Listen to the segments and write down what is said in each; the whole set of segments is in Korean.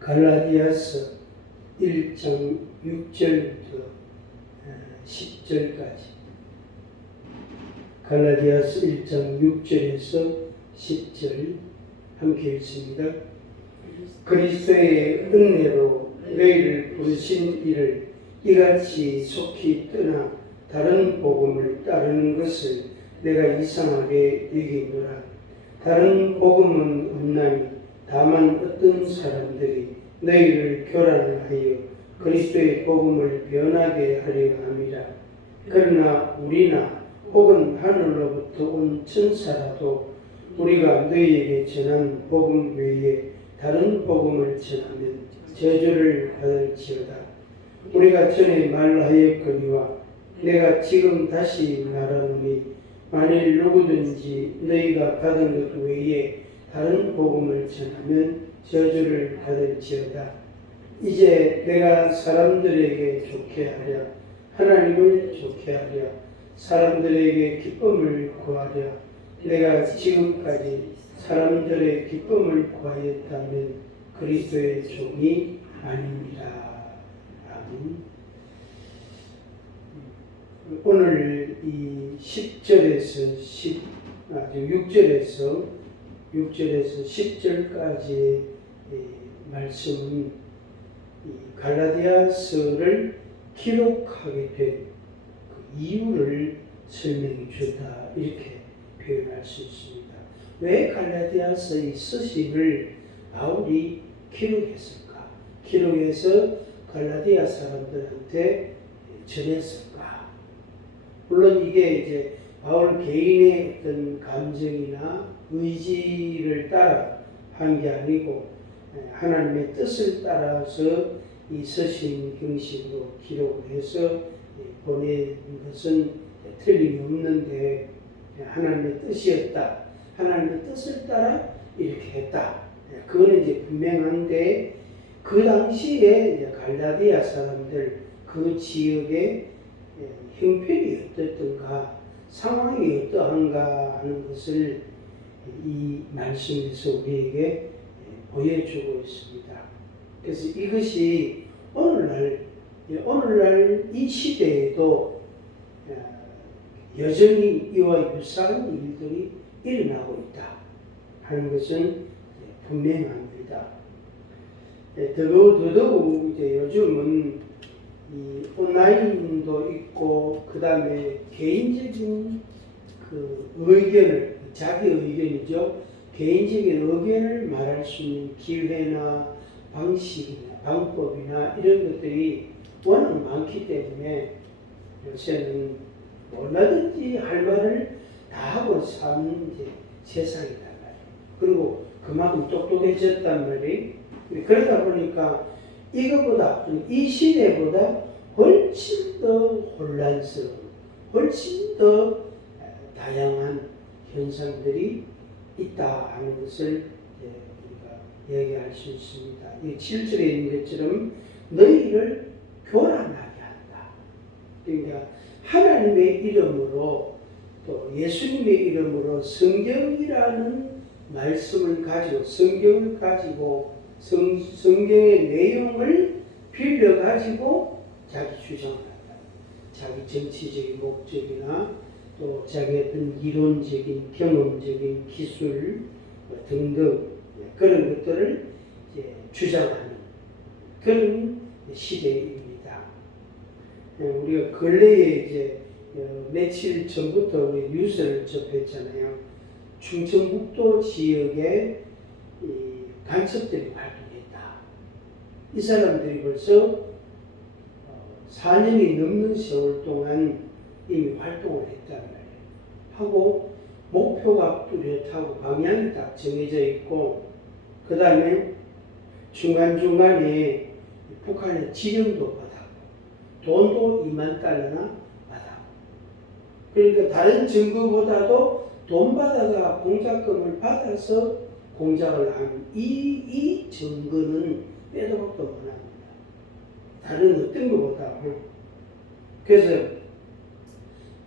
갈라디아서 1장 6절부터 10절까지. 갈라디아서 1장 6절에서 10절 함께 읽습니다. 그리스도의 은혜로 너희를 부르신 이를 이같이 속히 떠나 다른 복음을 따르는 것을 내가 이상하게 여기노라. 다른 복음은 없나니 다만 어떤 사람들이 너희를 교란하여 그리스도의 복음을 변하게 하려 함이라. 그러나 우리나 혹은 하늘로부터 온 천사라도 우리가 너희에게 전한 복음 외에 다른 복음을 전하면 저주를 받을지어다. 우리가 전에 말하였거니와 내가 지금 다시 말하노니 만일 누구든지 너희가 받은 것 외에 다른 복음을 전하면 저주를 받을지어다. 이제 내가 사람들에게 좋게 하랴, 하나님을 좋게 하랴, 사람들에게 기쁨을 구하랴. 내가 지금까지 사람들의 기쁨을 구하였다면 그리스도의 종이 아닙니다. 아멘. 오늘 이 6절에서 10절까지의 말씀은 갈라디아서를 기록하게 된 그 이유를 설명해 주다, 이렇게 표현할 수 있습니다. 왜 갈라디아서의 서신을 바울이 기록했을까? 기록해서 갈라디아 사람들한테 전했을까? 물론 이게 이제 바울 개인의 어떤 감정이나 의지를 따라 한 게 아니고 하나님의 뜻을 따라서 이 서신 형식으로 기록을 해서 보낸 것은 틀림없는데 하나님의 뜻이었다, 하나님의 뜻을 따라 이렇게 했다, 그거는 이제 분명한데 그 당시에 이제 갈라디아 사람들 그 지역의 형편이 어떻던가, 상황이 어떠한가 하는 것을 이 말씀에서 우리에게 보여주고 있습니다. 그래서 이것이 오늘날 이 시대에도 여전히 이와 유사한 일들이 일어나고 있다 하는 것은 분명합니다. 더더욱 이제 요즘은 이 온라인도 있고, 그 다음에 개인적인 그 의견을, 자기 의견이죠. 개인적인 의견을 말할 수 있는 기회나 방식이나 방법이나 이런 것들이 워낙 많기 때문에 요새는 얼마든지 할 말을 다 하고 사는 이제 세상이란 말이에요. 그리고 그만큼 똑똑해졌단 말이에요. 그러다 보니까 이것보다, 이 시대보다 훨씬 더 혼란스러운, 훨씬 더 다양한 현상들이 있다 하는 것을 우리가 얘기할 수 있습니다. 이 7절에 있는 것처럼 너희를 교란하게 한다. 그러니까 하나님의 이름으로 또 예수님의 이름으로 성경이라는 말씀을 가지고, 성경을 가지고 성경의 내용을 빌려가지고 자기 주장을 한다. 자기 정치적인 목적이나 또 자기 어떤 이론적인, 경험적인 기술 등등 그런 것들을 이제 주장하는 그런 시대입니다. 우리가 근래에 이제 며칠 전부터 우리 뉴스를 접했잖아요. 충청북도 지역에 간첩들이 발견했다. 이 사람들이 벌써 4년이 넘는 세월 동안 이미 활동을 했단 말이에요. 하고 목표가 뚜렷하고 방향이 딱 정해져 있고, 그 다음에 중간중간에 북한의 지령도 받았고 돈도 2만 달러나 받았고, 그러니까 다른 증거보다도 돈 받아가 공작금을 받아서 공작을 한 이 증거는 빼도 박도 못합니다. 다른 어떤 것보다. 그래서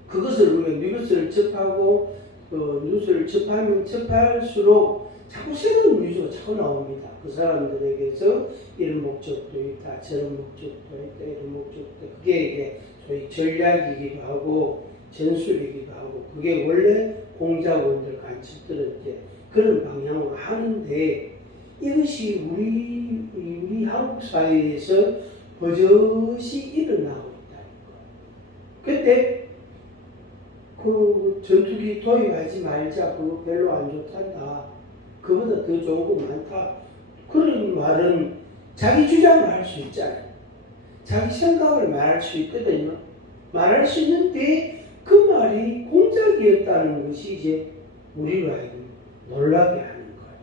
그것을 우리가 뉴스를 접하고 뉴스를 접하면 접할수록 자꾸 새로운 뉴스가 자꾸 나옵니다. 그 사람들에게서 이런 목적도 있다, 저런 목적도 있다, 이런 목적도 있다. 그게 이제 소위 전략이기도 하고 전술이기도 하고 그게 원래 공작원들, 간첩들은 이제 그런 방향으로 하는데 이것이 우리 한국 사회에서 버젓이 일어나고 있다는 거예요. 근데 그 전투기 도입하지 말자, 그거 별로 안 좋단다. 그보다 더 좋은 거 많다. 그런 말은 자기 주장을 할 수 있잖아요. 자기 생각을 말할 수 있거든요. 말할 수 있는데 그 말이 공작이었다는 것이 이제 우리로 하여금 놀라게 하는 거예요.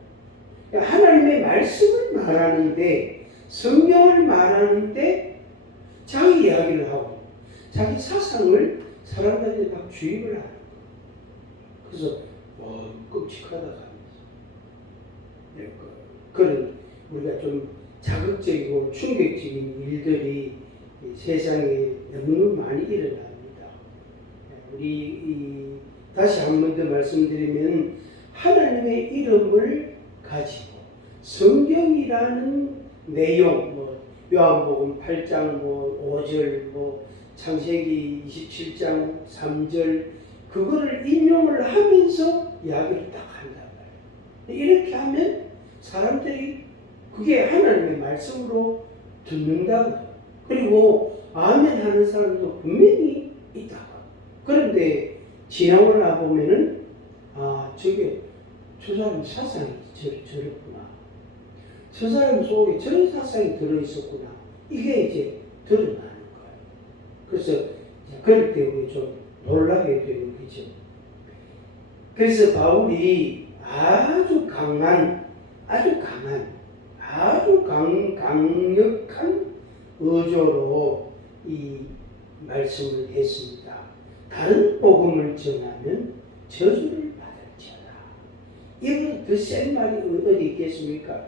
그러니까 하나님의 말씀을 말하는데, 성경을 말하는데 자기 이야기를 하고 자기 사상을 사람들한테 막 주입을 하는 거예요. 그래서 끔찍하다 하면서 그런 우리가 좀 자극적이고 충격적인 일들이 세상에 너무 많이 일어납니다. 우리 다시 한 번 더 말씀드리면 하나님의 이름을 가지고 성경이라는 내용, 요한복음 8장 5절, 창세기 27장 3절 그거를 인용을 하면서 이야기를 딱 한단 말이에요. 이렇게 하면 사람들이 그게 하나님의 말씀으로 듣는다고. 그리고 아멘 하는 사람도 분명히 있다고. 그런데 지나오나 보면은 저 사람 사상이 저렇구나. 저 사람 속에 저런 사상이 들어있었구나. 이게 이제 드러나는 거예요. 그래서 그럴 때 우리 좀 놀라게 되는 거죠. 그래서 바울이 아주 강력한 어조로 이 말씀을 했습니다. 다른 복음을 전하면 저주를 받을지어다. 이보다 더 센 말이 어디 있겠습니까?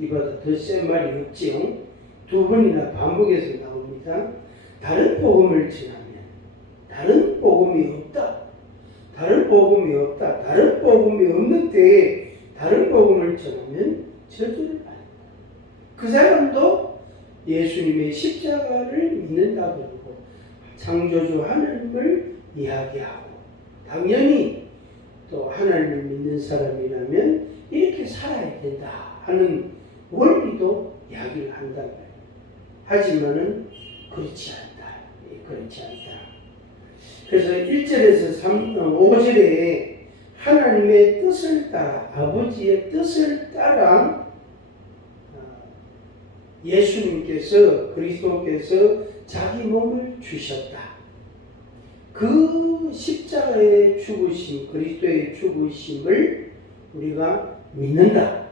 이보다 더 센 말이 없지요. 두 번이나 반복해서 나옵니다. 다른 복음을 전하면 다른 복음이 없다. 다른 복음이 없다. 다른 복음이 없는데 다른 복음을 전하면 저주를 받는다. 그 사람도 예수님의 십자가를 믿는다고 그러고 창조주 하나님을 이야기하고 당연히 또 하나님을 믿는 사람이라면 이렇게 살아야 된다 하는 원리도 이야기를 한단 말이에요. 하지만은 그렇지 않다. 그렇지 않다. 그래서 1절에서 5절에 하나님의 뜻을 따라, 아버지의 뜻을 따라 예수님께서, 그리스도께서 자기 몸을 주셨다. 그 십자가의 죽으심, 그리스도의 죽으심을 우리가 믿는다.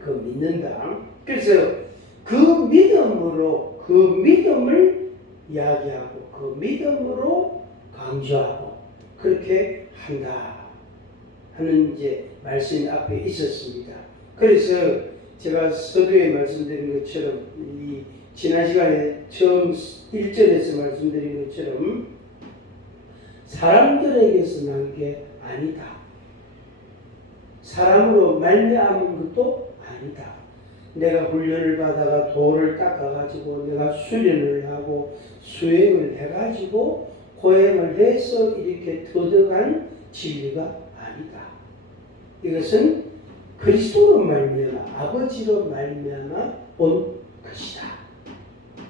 그 믿는다. 그래서 그 믿음으로, 그 믿음을 이야기하고, 그 믿음으로 강조하고, 그렇게 한다. 하는 이제 말씀이 앞에 있었습니다. 그래서 제가 서두에 말씀드린 것처럼 이 지난 시간에 처음 1절에서 말씀드린 것처럼 사람들에게서 난 게 아니다. 사람으로 말미암은 것도 아니다. 내가 훈련을 받아가 돌을 닦아가지고 내가 수련을 하고 수행을 해가지고 고행을 해서 이렇게 터득한 진리가 아니다. 이것은 그리스도로 말미암아 아버지로 말미암아 온 것이다.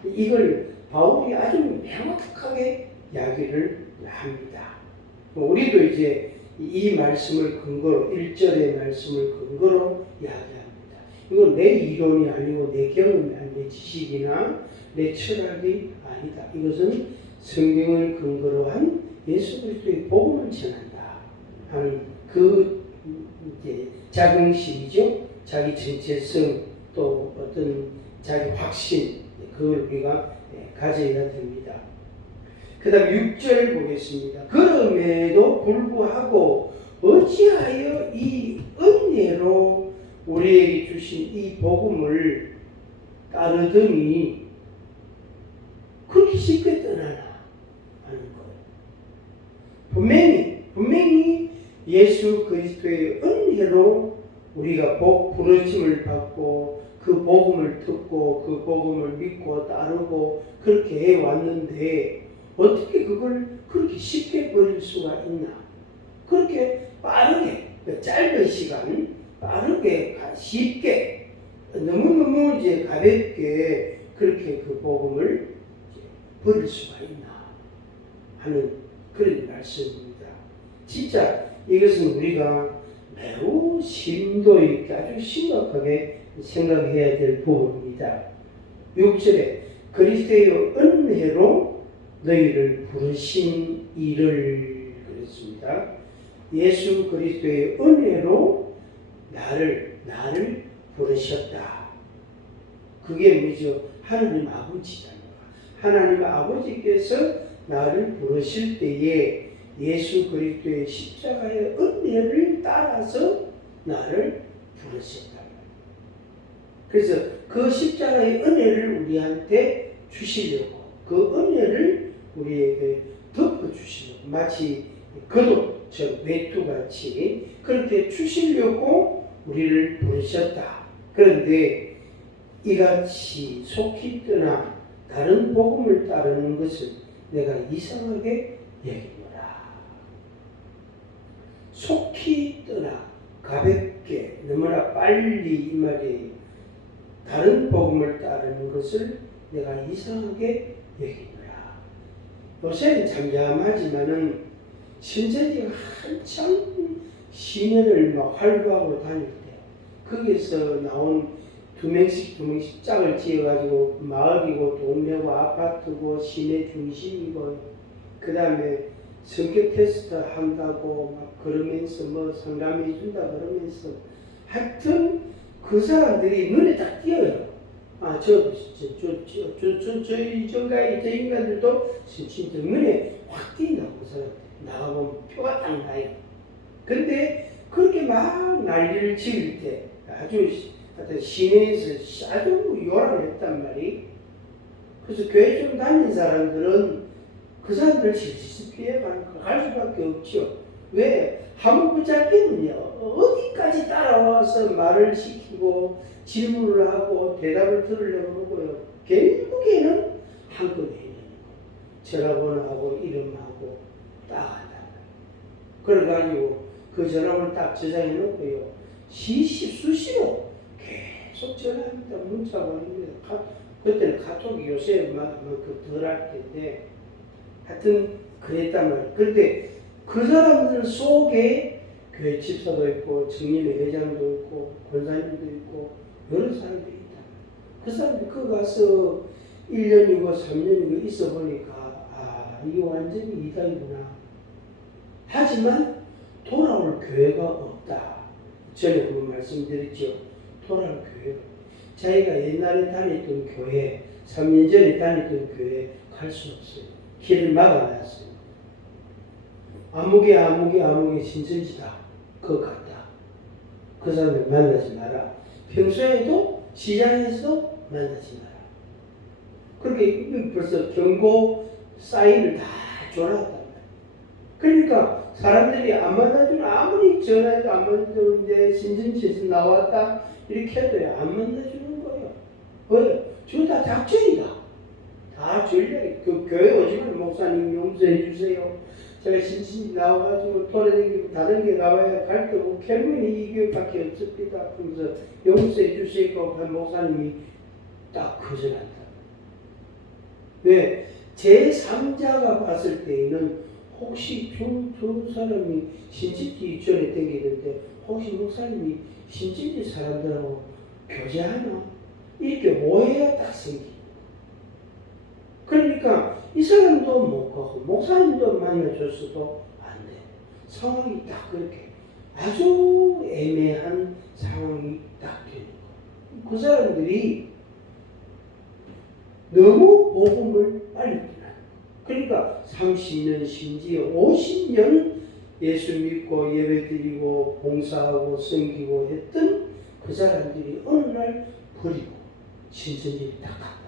이걸 바울이 아주 명확하게 이야기를 합니다. 우리도 이제 이 말씀을 근거로 1절의 말씀을 근거로 이야기합니다. 이건 내 이론이 아니고 내 경험이 아니고 내 지식이나 내 철학이 아니다. 이것은 성경을 근거로 한 예수 그리스도의 복음을 전한다 하는 그 이제 자긍심이죠. 자기 정체성 또 어떤 자기 확신 그걸 우리가 가져야 됩니다. 그 다음 6절 보겠습니다. 그럼에도 불구하고 어찌하여 이 은혜로 우리에게 주신 이 복음을 따르더니 그렇게 쉽게 떠나나 하는 거예요. 분명히 예수 그리스도의 은혜로 우리가 부르심을 받고 그 복음을 듣고 그 복음을 믿고 따르고 그렇게 해왔는데 어떻게 그걸 그렇게 쉽게 버릴 수가 있나? 그렇게 빠르게 짧은 시간 빠르게 쉽게 너무너무 이제 가볍게 그렇게 그 복음을 버릴 수가 있나 하는 그런 말씀입니다. 진짜 이것은 우리가 매우 심도 있게 아주 심각하게 생각해야 될 부분입니다. 6절에 그리스도의 은혜로 너희를 부르신 이를 그랬습니다. 예수 그리스도의 은혜로 나를 부르셨다. 그게 뭐죠? 하나님 아버지다. 하나님 아버지께서 나를 부르실 때에 예수 그리스도의 십자가의 은혜를 따라서 나를 부르셨다. 그래서 그 십자가의 은혜를 우리한테 주시려고 그 은혜를 우리에게 덮어주시려고 마치 겉옷, 외투같이 그렇게 주시려고 우리를 부르셨다. 그런데 이같이 속히 떠나 다른 복음을 따르는 것을 내가 이상하게 여기노라. 속히 떠나 가볍게 너무나 빨리 이 말이에요. 다른 복음을 따르는 것을 내가 이상하게 여기노라. 요새는 잠잠하지만은 신천지가 한참 시내를 막 활보하고 다닐 때 거기서 나온 두 명씩 짝을 지어가지고 마을이고 동네고 아파트고 시내 중심이고 그 다음에 성격 테스트 한다고 막 그러면서 뭐 상담해 준다 그러면서 하여튼 그 사람들이 눈에 딱 띄어요. 아, 저 인간들도 진짜 눈에 확 띈다고 그 사람들. 나가보면 표가 딱 나요. 근데 그렇게 막 난리를 지을 때 아주 시내에서 아주 요란을 했단 말이. 그래서 교회 좀 다닌 사람들은 그 사람들 실실 피해 갈 수밖에 없죠. 왜? 한번 붙잡히면요 어디까지 따라와서 말을 시키고 질문을 하고 대답을 들으려고 하고요. 결국에는 한꺼번에 해내는 거. 전화번호하고 이름하고 딱 한다. 그래가지고 그 전화번호 딱 저장해 놓고요. 수시로 계속 전화합니다. 문자 보냅니다. 그때는 카톡이 요새 덜 할 텐데 하여튼 그랬단 말이에요. 그런데 그 사람들 속에 교회 집사도 있고 청년회 회장도 있고 권사님도 있고 여러 사람들이 있다. 그 사람들 그 가서 1년이고 3년이고 있어 보니까 아 이게 완전히 이단이구나. 하지만 돌아올 교회가 없다. 전에 한번 말씀드렸죠. 돌아올 교회가 자기가 옛날에 다녔던 교회 3년 전에 다녔던 교회 갈 수 없어요. 길을 막아놨어요. 아무개 신천지다. 그거 같다. 그 사람들 만나지 마라. 평소에도 시장에서 만나지 마라. 그렇게 벌써 경고 사인을 다 줘놨단 말이야. 그러니까 사람들이 안 만나주는 아무리 전화해도 안 만나주는데 신천지에서 나왔다 이렇게 해도요 안 만나주는 거예요. 왜? 지금 다 작전이다. 다 전략이. 그 교회 오지만 목사님 용서해 주세요. 제가 신천지 나와가지고 돌아다니고 다른 게 나와야 갈 거고 결국은 이 교회밖에 없습니다. 그래서 용서해 주시고 한 목사님이 딱 거절한다. 왜? 제3자가 봤을 때에는 혹시 저 사람이 신천지 입전에 댕기는데 혹시 목사님이 신천지 사람들하고 교제하나? 이렇게 오해가 딱 생기는. 그러니까 이 사람도 못 가고 목사님도 만나줬어도 안 돼. 상황이 딱 그렇게 아주 애매한 상황이 딱 되는 거예요. 그 사람들이 너무 복음을 빨리 떠나요. 그러니까 30년 심지어 50년 예수 믿고 예배드리고 봉사하고 섬기고 했던 그 사람들이 어느 날 버리고 신천지를 딱 갔다.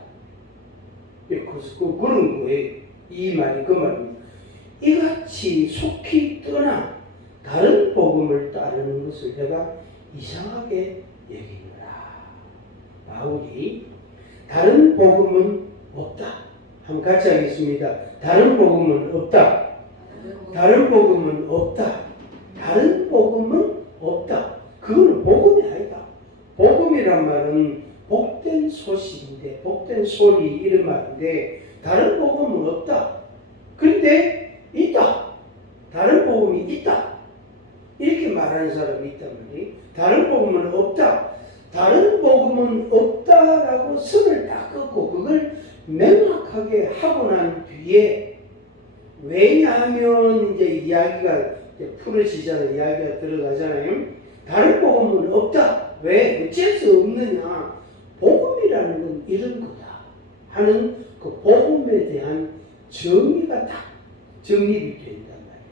그런 거예요. 이 말이 그 말입니다. 이같이 속히 떠나 다른 복음을 따르는 것을 내가 이상하게 여기노라. 바울이 다른 복음은 없다. 한번 같이 하겠습니다. 다른 복음은 없다. 다른 복음은 없다. 다른 복음은 없다. 그거는 복음이 아니다. 복음이란 말은 복된 소식인데, 복된 소리 이런 말인데, 다른 복음은 없다. 그런데 있다. 다른 복음이 있다. 이렇게 말하는 사람이 있단 말이에요. 다른 복음은 없다. 다른 복음은 없다라고 선을 딱 긋고 그걸 명확하게 하고 난 뒤에, 왜냐하면 이제 이야기가 이제 풀어지잖아요. 이야기가 들어가잖아요. 다른 복음은 없다. 왜? 어쩔 수 없느냐. 복음이라는 건 이런 거다 하는 그 복음에 대한 정의가 딱 정립이 된단 말이에요.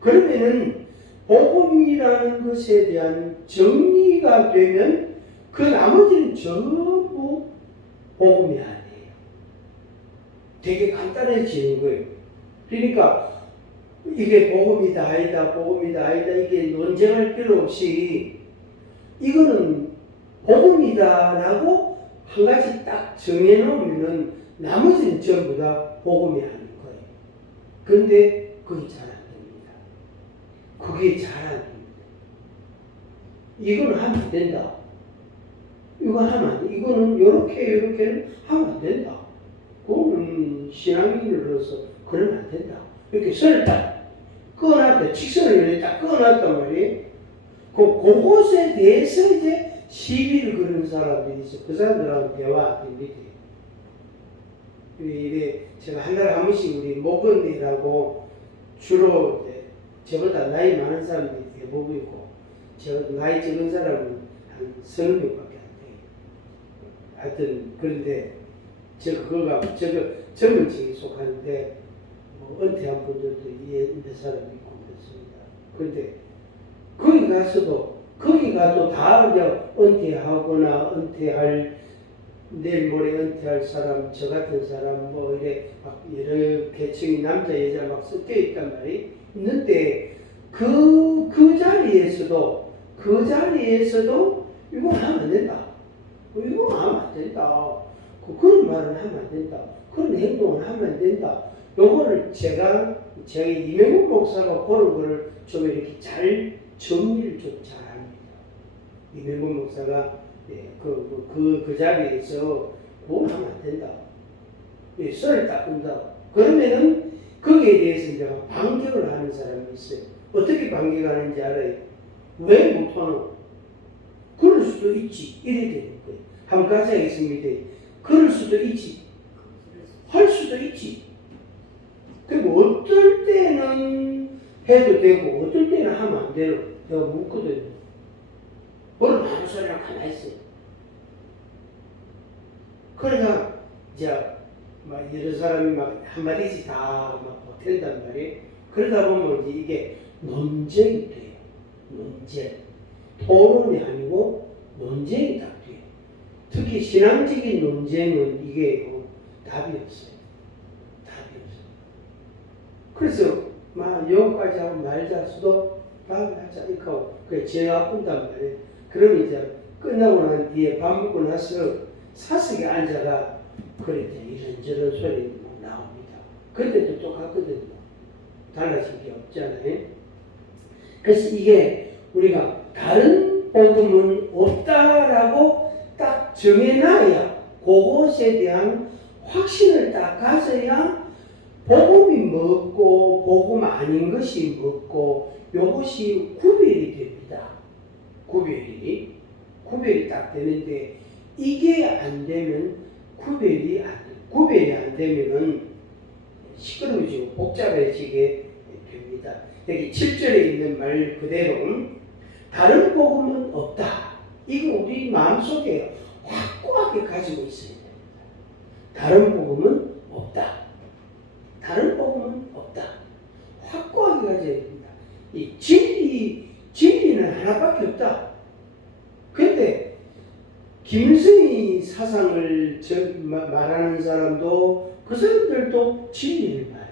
그러면은 복음이라는 것에 대한 정리가 되면 그 나머지는 전부 복음이 아니에요. 되게 간단해지는 거예요. 그러니까 이게 복음이다 아니다, 복음이다 아니다, 이게 논쟁할 필요 없이 이거는 복음이다라고 한 가지 딱 정해놓으면은 나머지는 전부 다 복음이 아닌 거예요. 그런데 그게 잘 안 됩니다. 그게 잘 안 됩니다. 이거는 하면 안 된다. 이거 하면 안 돼. 이거는 요렇게는 하면 안 된다. 그거는 신앙인으로서 그러면 안 된다. 이렇게 선을 딱 끊어놨다. 직선을 이렇게 딱 끊어놨단 말이에요. 그것에 대해서 이제 시비를 거는 사람들이 있어. 그 사람들하고 대화합니다. 이래 제가 한 달에 한 번씩 우리 목원이라고 주로 이제 저보다 나이 많은 사람들이 대부분이고, 저 나이 적은 사람은 한 30명밖에 안 돼요. 하여튼 그런데 그거가 젊은 층에 속하는데 뭐 은퇴한 분들도 있는 사람이 있고 그렇습니다. 그런데 거기 가도 다 이제 은퇴하거나 내일 모레 은퇴할 사람, 저 같은 사람, 뭐 이래 막 여러 계층이 남자 여자 막 섞여 있단 말이 있는데 그 자리에서도 이건 하면 안 된다. 이건 하면 안 된다. 그런 말은 하면 안 된다. 그런 행동을 하면 안 된다. 요거를 제가 이명훈 목사가 그런 거를 좀 이렇게 잘 정리를 좀 잘합니다. 이명훈 목사가 그 자리에서 그걸 하면 안 된다. 썰을 닦는다. 그러면은 거기에 대해서 이제 반격을 하는 사람이 있어요. 어떻게 반격하는지 알아요? 왜 못하노? 그럴 수도 있지. 이래 되는 거예요. 한 가지 하겠습니다. 그럴 수도 있지. 할 수도 있지. 그리고 어떨 때는 해도 되고 어떨 때는 하면 안 되는 내가 묻거든요. 뭐를 하는 소리랑 가만히 있어요. 그러니까 이제 막 여러 사람이 막 한마디씩 다 막 보탠단 말이에요. 그러다 보면 이제 이게 논쟁이 돼요. 논쟁. 토론이 아니고 논쟁이 딱 돼요. 특히 신앙적인 논쟁은 이게 답이 없어요. 답이 없어요. 그래서 막 여기까지 하고 말자 수도 다음에 하자 이렇게 하고 그게 제일 아픈단 말이에요. 그럼 이제 끝나고 난 뒤에 밥 먹고 나서 사석에 앉아가 그래 이제 이런저런 소리 나옵니다. 그때도 똑같거든요. 달라진 게 없잖아요. 그래서 이게 우리가 다른 복음은 없다라고 딱 정해놔야 그것에 대한 확신을 딱 가져야 복음이 뭐고 복음 아닌 것이 뭐고 이것이 구별이 됩니다. 구별이 딱 되는데 이게 안 되면 구별이 안 되면은 시끄러워지고 복잡해지게 됩니다. 여기 7절에 있는 말 그대로 다른 복음은 없다. 이거 우리 마음속에 확고하게 가지고 있어야 됩니다. 다른 복음은 없다. 다른 복음은 없다. 확고하게 가져야 됩니다. 이 진리는 하나밖에 없다. 그런데 김일성이 사상을 말하는 사람도 그 사람들도 진리를 말해요.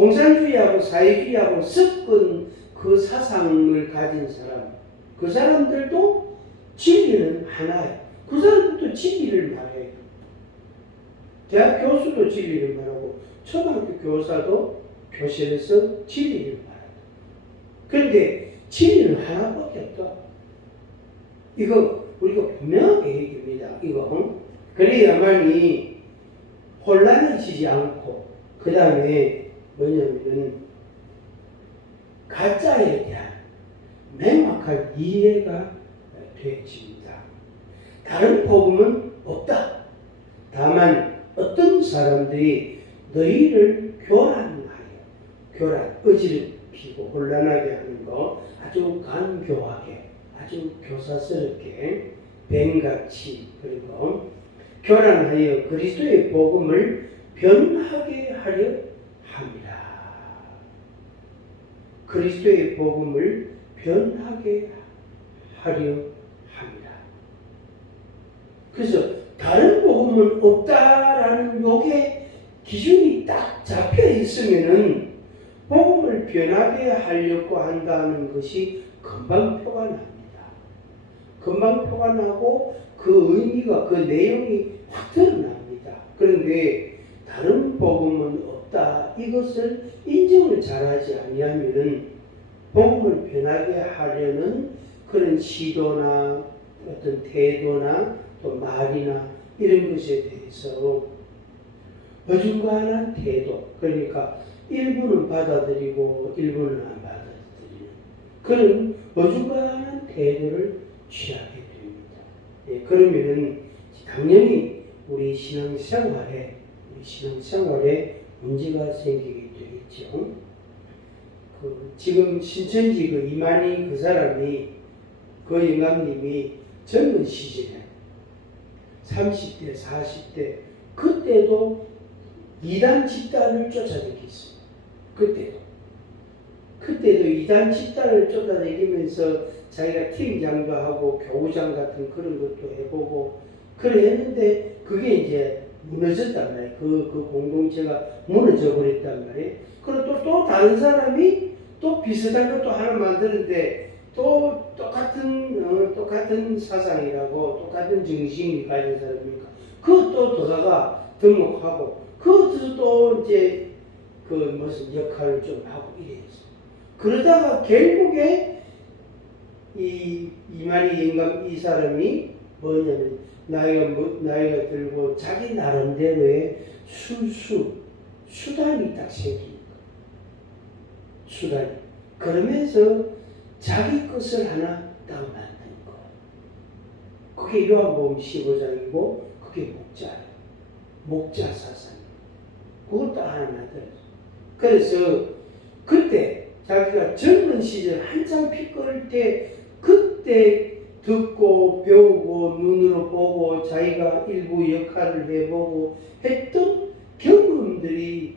공산주의하고 사회주의하고 섞은 그 사상을 가진 사람, 그 사람들도 진리는 하나예요. 그 사람들도 진리를 말해요. 대학 교수도 진리를 말하고 초등학교 교사도 교실에서 진리를 말해요. 그런데 진리는 하나밖에 없다. 이거 우리가 분명하게 얘기합니다. 이거 그래야만이 혼란해지지 않고 그 다음에 뭐냐면은 가짜에 대한 명확한 이해가 되어집니다. 다른 복음은 없다. 다만 어떤 사람들이 너희를 어지럽히고 혼란하게 하는 거 아주 간교하게, 아주 교사스럽게 뱀같이 그리고 교란하여 그리스도의 복음을 변하게 하려 합니다. 그리스도의 복음을 변하게 하려 합니다. 그래서 다른 복음은 없다라는 요게 기준이 딱 잡혀 있으면은 복음을 변하게 하려고 한다는 것이 금방 표가 납니다. 금방 표가 나고 그 의미가, 그 내용이 확 드러납니다. 그런데 다른 복음은 없다. 이것을 인정을 잘하지 아니하면은 복음을 변하게 하려는 그런 시도나 어떤 태도나 또 말이나 이런 것에 대해서 어중간한 태도, 그러니까 일부는 받아들이고 일부는 안 받아들이는 그런 어중간한 태도를 취하게 됩니다. 예, 그러면은 당연히 우리 신앙생활에 문제가 생기게 되겠죠. 지금 신천지 이만희 그 사람이 그 영감님이 젊은 시절에 30대, 40대 그때도 이단 집단을 쫓아다녔어요. 그때도 이단 집단을 쫓아다니면서 자기가 팀장도 하고 교우장 같은 그런 것도 해보고 그래 했는데 그게 이제 무너졌단 말이에요. 그 공동체가 무너져 버렸단 말이에요. 그리고 또 다른 사람이 또 비슷한 것도 하나 만드는데 또 똑같은 사상이라고 똑같은 정신이 가진 사람이니까 그것도 도사가 등록하고 그것도 또 이제 그 무슨 역할을 좀 하고 이랬어요. 그러다가 결국에 이만희 영감 이 사람이 뭐냐면 나이가 들고 자기 나름대로의 수단이 딱 생기니까 수단이 그러면서 자기 것을 하나 딱 만든 거예요. 그게 요한복음 15장이고 그게 목자 사상. 그것도 하나 만들었어요. 그래서 그때 자기가 젊은 시절 한참 피 끓을 때 그때 듣고 배우고 눈으로 보고 자기가 일부 역할을 해보고 했던 경험들이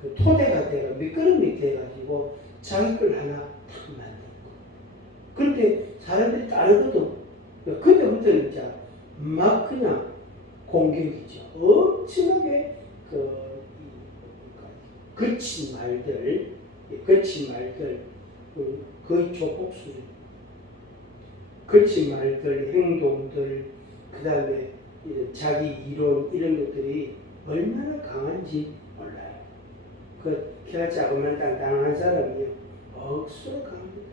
그 토대가 돼가 밑거름이 돼가지고 자기 걸 하나 탁 만든 거. 그런데 사람들이 따르거든. 그때부터는 이제 막 그냥 공격이죠. 엄청나게 거친 말들, 거의 조폭수준. 거친 말들, 행동들, 그 다음에 자기 이론 이런 것들이 얼마나 강한지 몰라요. 키가 작으면 단단한 사람이요. 억수로 강합니다.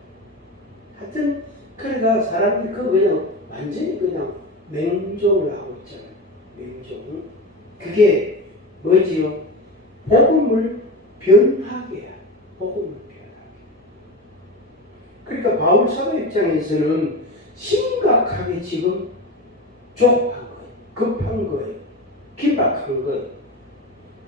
하여튼 그러니까 사람들이 그냥 완전히 그냥 맹종을 하고 있잖아요. 맹종. 그게 뭐지요? 복음을 변하게. 그러니까 바울 사도 입장에서는 심각하게 지금 조급한 거예요. 급한 거예요. 긴박한 거예요.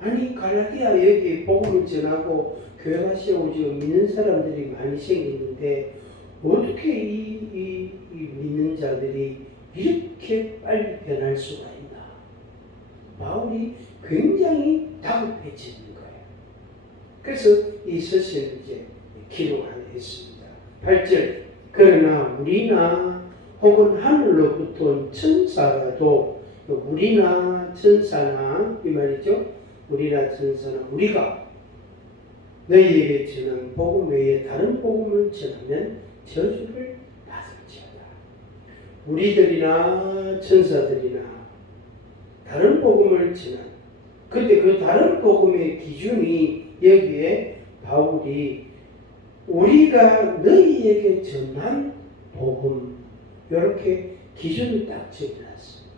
아니 갈라디아 여기 복음을 전하고 교회가 세워지고 믿는 사람들이 많이 생기는데 어떻게 이 믿는 자들이 이렇게 빨리 변할 수가 있나. 바울이 굉장히 다급해지는 거예요. 그래서 이 서신을 이제 기록하게 했습니다. 8절 그러나 우리나 혹은 하늘로부터 온 천사라도 우리나 천사나 이 말이죠. 우리나 천사나 우리가 너희에게 전한 복음 외에 다른 복음을 전하면 저주를 받을지어다. 우리들이나 천사들이나 다른 복음을 전한, 그때 그 다른 복음의 기준이 여기에 바울이 우리가 너희에게 전한 복음, 이렇게 기준을 딱 정해놨습니다.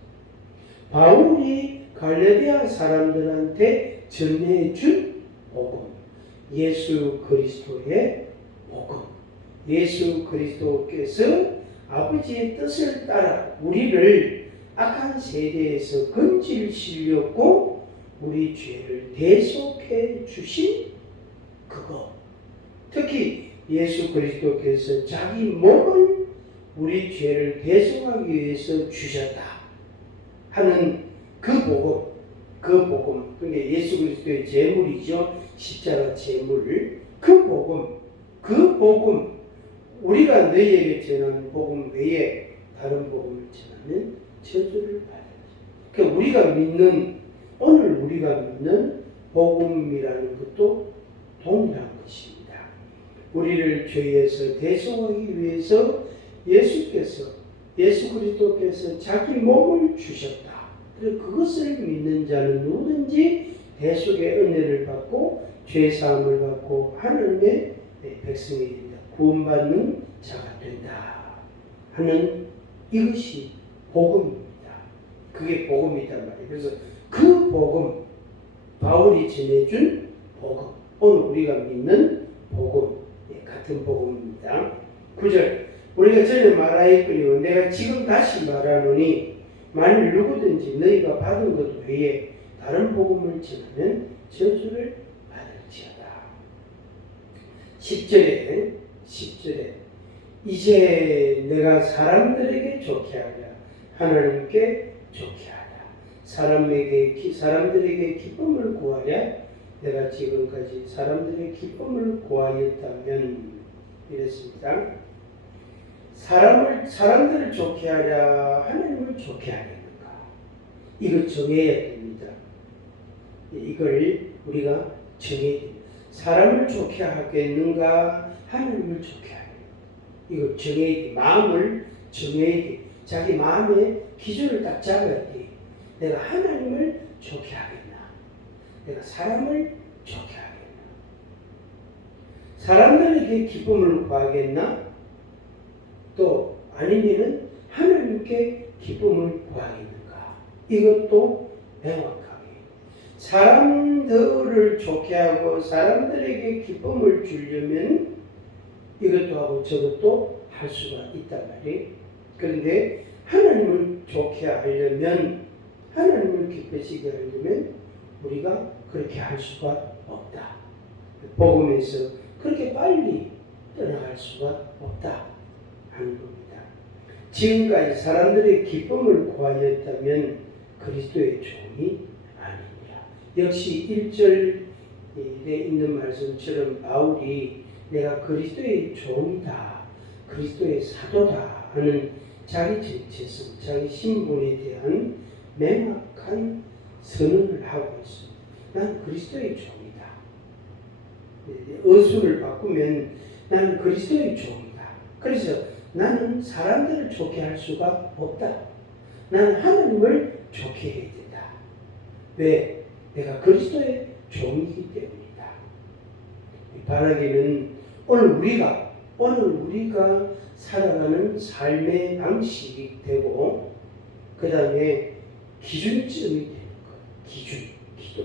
바울이 갈라디아 사람들한테 전해준 복음, 예수 그리스도의 복음, 예수 그리스도께서 아버지의 뜻을 따라 우리를 악한 세대에서 건질시렸고 우리 죄를 대속해 주신 그것, 특히 예수 그리스도께서 자기 몸을 우리 죄를 대속하기 위해서 주셨다 하는 그 복음, 그러니까 예수 그리스도의 제물이죠. 십자가 제물, 그 복음, 우리가 너희에게 전하는 복음 외에 다른 복음을 전하면 저주를 받아야지. 그러니까 오늘 우리가 믿는 복음이라는 것도 동일한 것입니다. 우리를 죄에서 대속하기 위해서 예수 그리스도께서 자기 몸을 주셨다. 그래서 그것을 믿는 자는 누구든지 대속의 은혜를 받고 죄사함을 받고 하나님의 백성이 된다. 구원받는 자가 된다 하는 이것이 복음입니다. 그게 복음이단 말이에요. 그래서 그 복음, 바울이 전해준 복음, 오늘 우리가 믿는 복음, 같은 복음입니다. 9절, 우리가 전에 말하였거니와 내가 지금 다시 말하노니 만일 누구든지 너희가 받은 것 외에 다른 복음을 전하면 저주를 받을지어다. 10절에 이제 내가 사람들에게 좋게 하랴, 하나님께 좋게 하랴, 사람들에게 기쁨을 구하랴, 내가 지금까지 사람들의 기쁨을 구하였다면, 이랬습니다. 사람들을 좋게 하랴, 하나님을 좋게 하겠는가? 이거 정해야 됩니다. 이걸 우리가 정해야 됩니다. 사람을 좋게 하겠는가, 하나님을 좋게 하겠는가? 이거 정해야 돼. 마음을 정해야 돼. 자기 마음의 기준을 딱 잡아야 돼. 내가 하나님을 좋게 하겠나? 내가 사람을 좋게 하겠나? 사람들에게 기쁨을 구하겠나? 또 아니면은 하나님께 기쁨을 구하겠는가? 이것도 명확하게 사람들을 좋게 하고 사람들에게 기쁨을 주려면 이것도 하고 저것도 할 수가 있단 말이에요. 그런데 하나님을 좋게 하려면, 하나님을 기쁘시게 하려면 우리가 그렇게 할 수가 없다. 복음에서 그렇게 빨리 떠나갈 수가 없다 하는 겁니다. 지금까지 사람들의 기쁨을 구하였다면 그리스도의 종이 아니니라. 역시 1절에 있는 말씀처럼 바울이 내가 그리스도의 종이다, 그리스도의 사도다 하는 자기 정체성, 자기 신분에 대한 명확한 선언을 하고 있습니다. 난 그리스도의 종이다. 어수를 바꾸면 나는 그리스도의 종이다. 그래서 나는 사람들을 좋게 할 수가 없다. 나는 하나님을 좋게 해야 된다. 왜? 내가 그리스도의 종이기 때문이다. 바라기는 오늘 우리가 살아가는 삶의 방식이 되고 그 다음에 기준점이 되는 거예요. 기준.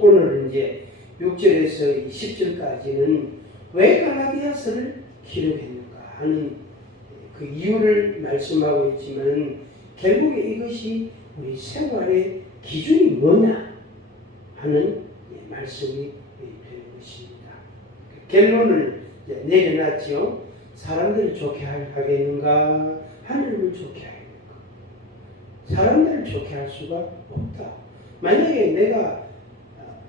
오늘은 이제 6절에서 10절까지는 왜 갈라디아서를 기록했는가 하는 그 이유를 말씀하고 있지만 결국에 이것이 우리 생활의 기준이 뭐냐 하는 말씀이 되는 것입니다. 결론을 내려놨죠. 사람들을 좋게 하겠는가, 하나님을 좋게 하겠는가? 사람들을 좋게 할 수가 없다. 만약에 내가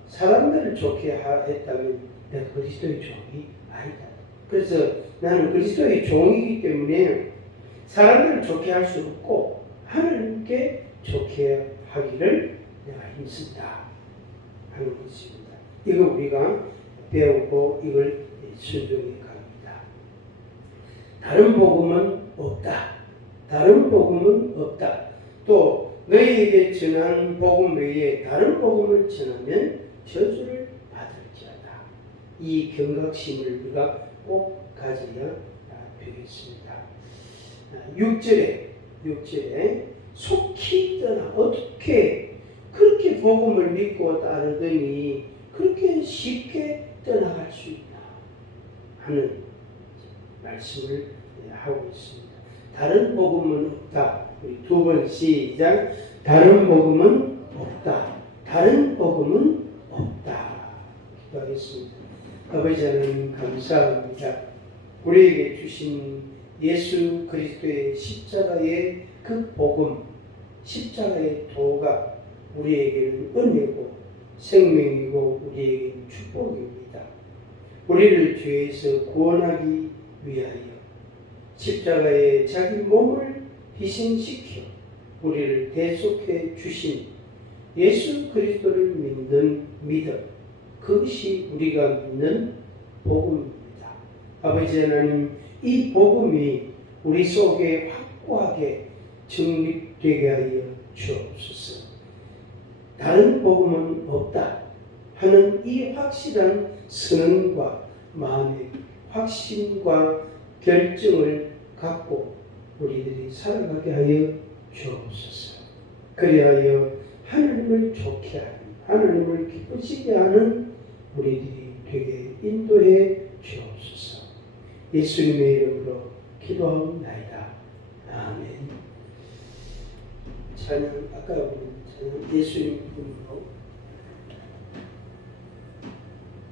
사람들을 좋게 했다면 내가 그리스도의 종이 아니다. 그래서 나는 그리스도의 종이기 때문에 사람들을 좋게 할 수 없고 하나님께 좋게 하기를 내가 힘쓴다 하는 것입니다. 이거 우리가 배우고 이걸 순종해 갑니다. 다른 복음은 없다. 다른 복음은 없다. 또 너희에게 전한 복음 외에 다른 복음을 전하면 저주를 받을지어다. 이 경각심을 우리가 꼭 가져야 되겠습니다. 6절에 속히 떠나 어떻게 그렇게 복음을 믿고 따르더니 그렇게 쉽게 떠나갈 수 있나 하는 말씀을 하고 있습니다. 다른 복음은 없다. 우리 두 번 시작. 다른 복음은 없다. 다른 복음은 없다. 기도하겠습니다. 아버지 하나님 감사합니다. 우리에게 주신 예수 그리스도의 십자가의 그 복음, 십자가의 도가 우리에게는 은혜고 생명이고 우리에게는 축복입니다. 우리를 죄에서 구원하기 위하여 십자가에 자기 몸을 희생시켜 우리를 대속해 주신 예수 그리스도를 믿는 믿음, 그것이 우리가 믿는 복음입니다. 아버지 하나님, 이 복음이 우리 속에 확고하게 정립되게 하여 주옵소서. 다른 복음은 없다 하는 이 확실한 선언과 마음의 확신과 결정을 갖고 우리들이 살아가게 하여 주옵소서. 그리하여 하나님을 좋게 하는, 하나님을 기쁘시게 하는 우리들이 되게 인도해 주옵소서. 예수님의 이름으로 기도하옵나이다. 아멘. 찬양, 아까 부른 찬양 예수님 이름으로